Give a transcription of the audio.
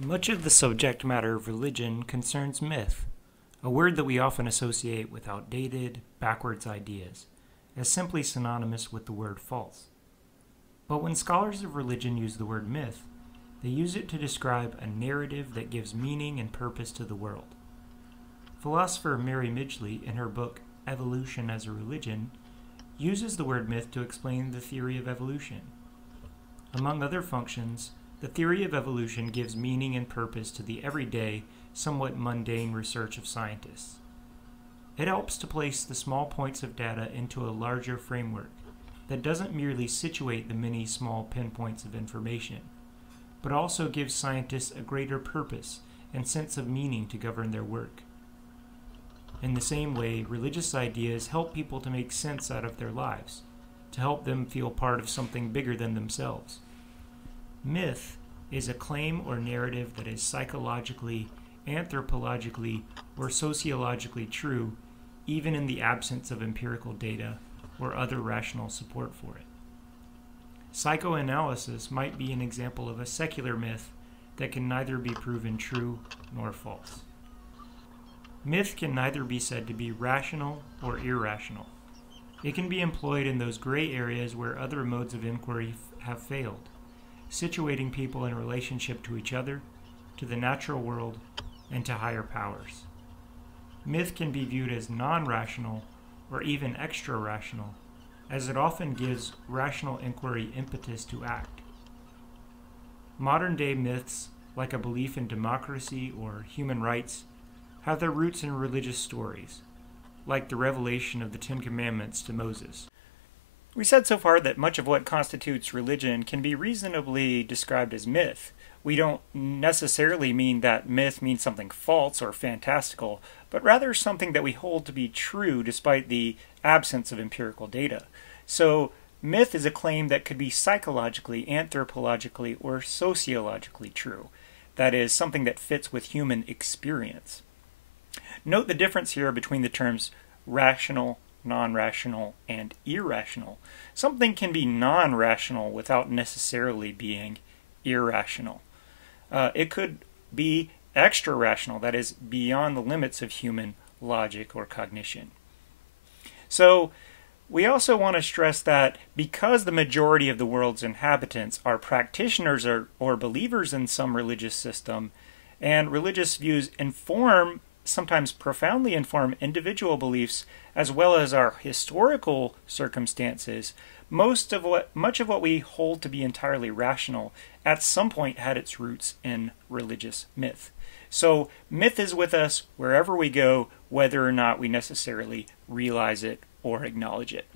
Much of the subject matter of religion concerns myth, a word that we often associate with outdated, backwards ideas, as simply synonymous with the word false. But when scholars of religion use the word myth, they use it to describe a narrative that gives meaning and purpose to the world. Philosopher Mary Midgley, in her book Evolution as a Religion, uses the word myth to explain the theory of evolution. Among other functions, the theory of evolution gives meaning and purpose to the everyday, somewhat mundane research of scientists. It helps to place the small points of data into a larger framework that doesn't merely situate the many small pinpoints of information, but also gives scientists a greater purpose and sense of meaning to govern their work. In the same way, religious ideas help people to make sense out of their lives, to help them feel part of something bigger than themselves. Myth is a claim or narrative that is psychologically, anthropologically, or sociologically true, even in the absence of empirical data or other rational support for it. Psychoanalysis might be an example of a secular myth that can neither be proven true nor false. Myth can neither be said to be rational or irrational. It can be employed in those gray areas where other modes of inquiry have failed, situating people in relationship to each other, to the natural world, and to higher powers. Myth can be viewed as non-rational or even extra-rational, as it often gives rational inquiry impetus to act. Modern-day myths, like a belief in democracy or human rights, have their roots in religious stories, like the revelation of the Ten Commandments to Moses. We said so far that much of what constitutes religion can be reasonably described as myth. We don't necessarily mean that myth means something false or fantastical, but rather something that we hold to be true despite the absence of empirical data. So, myth is a claim that could be psychologically, anthropologically, or sociologically true. That is, something that fits with human experience. Note the difference here between the terms rational, non-rational, and irrational. Something can be non-rational without necessarily being irrational. It could be extra-rational, that is, beyond the limits of human logic or cognition. So, we also want to stress that because the majority of the world's inhabitants are practitioners or believers in some religious system, and religious views sometimes profoundly inform individual beliefs as well as our historical circumstances, much of what we hold to be entirely rational at some point had its roots in religious myth. So myth is with us wherever we go, whether or not we necessarily realize it or acknowledge it.